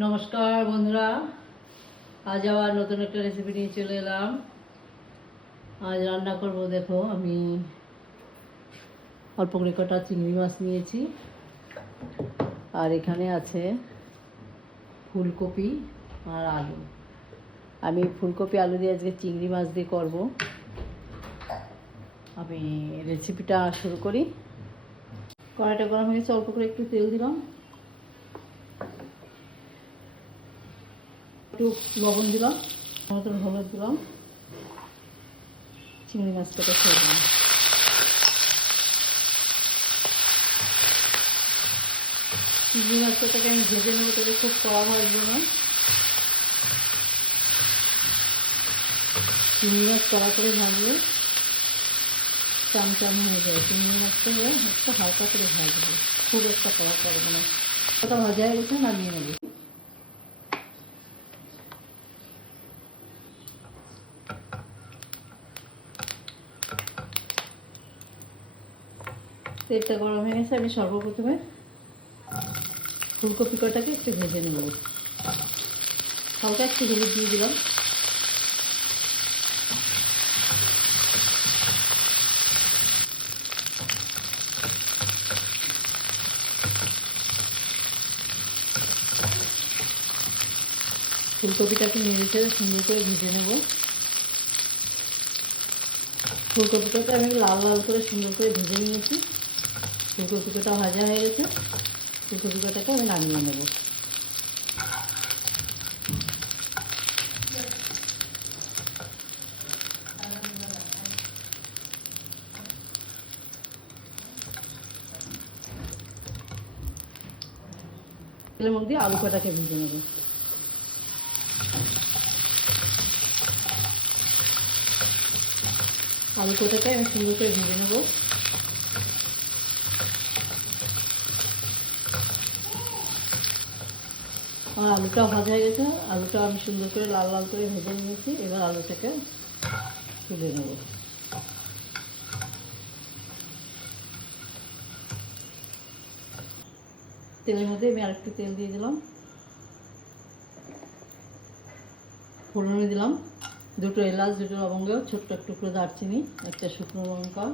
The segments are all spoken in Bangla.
নমস্কার, বন্ধুরা। আজ আবার নতুন একটা রেসিপি নিয়ে চলে এলাম। আজ রান্না করব, দেখো, আমি অল্প করে কটা চিংড়ি মাছ নিয়েছি। আর এখানে আছে ফুলকপি আর আলু। আমি ফুলকপি, আলু দিয়ে আজকে চিংড়ি মাছ দিয়ে করব। আমি রেসিপিটা শুরু করি। কড়াইটা গরম হয়ে গেছে, অল্প করে একটু তেল দিলাম। একটু লবণ দিলাম, মতন হলুদ দিলাম, চিংড়ি মাছটাকে ছেড়ে দিলাম চিংড়ি মাছটাকে আমি ভেজে নেব, তবে খুব কড়া ভাজবো না। চিংড়ি মাছ কড়া করে ভাজলে চামচাম হয়ে যায়। চিংড়ি মাছটা হয়ে একটু হালকা করে ভাজবো। খুব একটা কড়া করব না। ওটা ভাজা হয়ে গেছে, নামিয়ে নেব। তেলটা গরম হয়ে গেছে, আমি সর্বপ্রথমে ফুলকপি কটাকে একটু ভেজে নেব। হালকা একটু ভেজে দিয়ে দিলাম। ফুলকপিটাকে নেড়েছে সুন্দর করে ভেজে নেব। ফুলকপিটাকে আমি লাল লাল করে সুন্দর করে ভেজে নিয়েছি। ফুলকপিটা ভাজা হয়ে গেছে। ফুলকপিটাকে আমি নামিয়ে নেব। তেলের মধ্যে আলু কটাকে ভেজে নেব। আলু কটাকে আমি সুন্দর করে ভেজে নেব। আমার আলুটা ভাজা হয়ে গেছে। আলুটা আমি সুন্দর করে লাল লাল করে ভেজে নিয়েছি। এবার আলুটাকে তুলে নেব। তেলের মধ্যে আমি আরেকটু তেল দিয়ে দিলাম। ফোড়নে দিলাম। দুটো এলাচ, দুটো লবঙ্গ, ছোট্ট একটু টুকরো দারচিনি, একটা শুকনো লঙ্কা,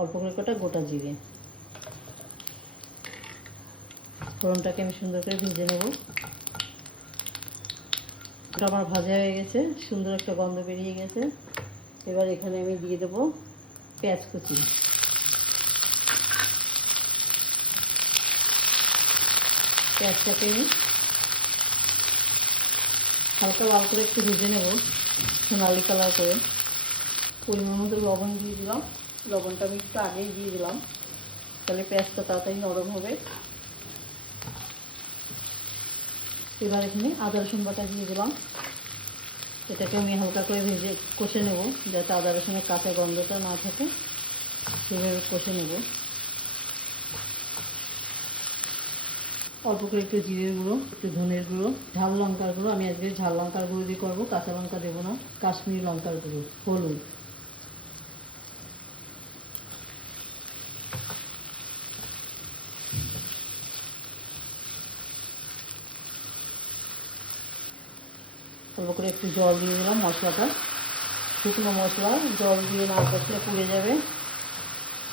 অল্প করে কটা গোটা জিরে। ফোড়নটাকে আমি সুন্দর করে ভেজে নেব। আমার ভাজা হয়ে গেছে, সুন্দর একটা গন্ধ বেরিয়ে গেছে। এবার এখানে আমি দিয়ে দেবো পেঁয়াজ কুচি। পেঁয়াজটাকে আমি হালকা লাল করে একটু ভেজে নেব, সোনালি কালার করে। পরিমাণ মতো লবণ দিয়ে দিলাম। লবণটা আমি একটু আগেই দিয়ে দিলাম। তাহলে পেঁয়াজটা তাড়াতাড়ি নরম হবে। এবার এখানে আদা রসুন বাটা দিয়ে দিলাম। এটাকে আমি হালকা করে ভেজে কষে নেব, যাতে আদা রসুনের কাঁচা গন্ধটা না থাকে। সেভাবে কষে নেব। অল্প করে একটু জিরের গুঁড়ো, একটু ধনের গুঁড়ো, ঝাল লঙ্কার গুঁড়ো। আমি আজকে ঝাল লঙ্কার গুঁড়ো দিয়ে করব, কাঁচা লঙ্কা দেবো না, কাশ্মীরি লঙ্কার গুঁড়ো, হলুদ। অল্প করে একটু জল দিয়ে দিলাম মশলাটা। শুকনো মশলা, জল দিয়ে না কষলে পুড়ে যাবে।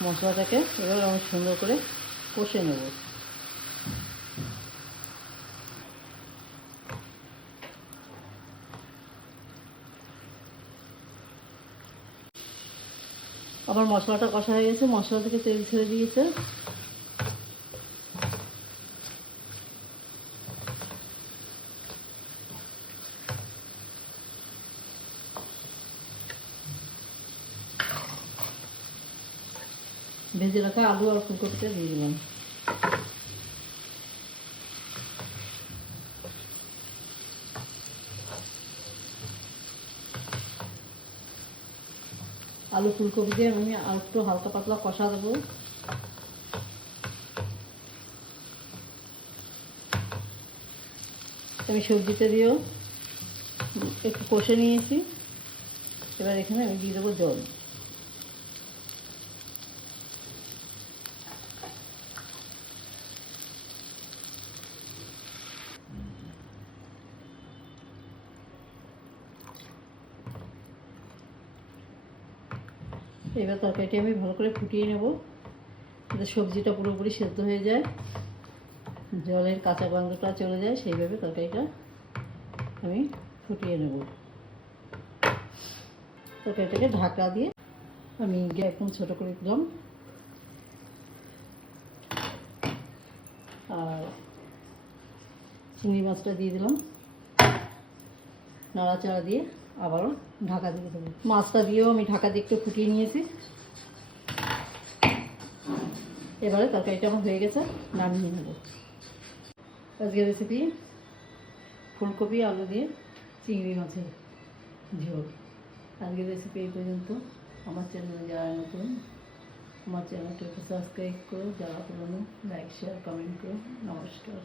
মশলাটাকে এবার আমি সুন্দর করে কষে নেব। আমার মশলাটা কষা হয়ে গেছে। মশলা থেকে তেল ছেড়ে দিয়েছে। ভেজে রাখা আলু আর ফুলকপিটা দিয়ে দিলাম। আলু ফুলকপি দিয়ে আমি আর একটু হালকা পাতলা কষা দেবো। আমি সবজিটা দিয়েও একটু কষে নিয়েছি। এবার এখানে আমি দিয়ে দেবো জল। এবার তরকারিটি আমি ভালো করে ফুটিয়ে নেব যাতে সবজিটা পুরোপুরি সেদ্ধ হয়ে যায়। জলের কাঁচা গন্ধটা চলে যায়, সেইভাবে তরকারিটা আমি ফুটিয়ে নেব। তরকারিটাকে ঢাকা দিয়ে আমি একদম ছোটো করে দিলাম। আর চিংড়ি মাছটা দিয়ে দিলাম। নাড়াচাড়া দিয়ে আবারও ঢাকা দিয়ে দেবো। মাছটা দিয়েও আমি ঢাকা দিয়ে একটু ফুটিয়ে নিয়েছি। এবারে তরকারিটা আমার হয়ে গেছে, নামিয়ে নেব। আজকের রেসিপি ফুলকপি, আলু দিয়ে চিংড়ি মাছের ঝোল। আজকের রেসিপি এই পর্যন্ত। আমার চ্যানেলে যারা নতুন, আমার চ্যানেলটাকে সাবস্ক্রাইব করো, যারা পুরনো লাইক শেয়ার কমেন্ট করো। নমস্কার।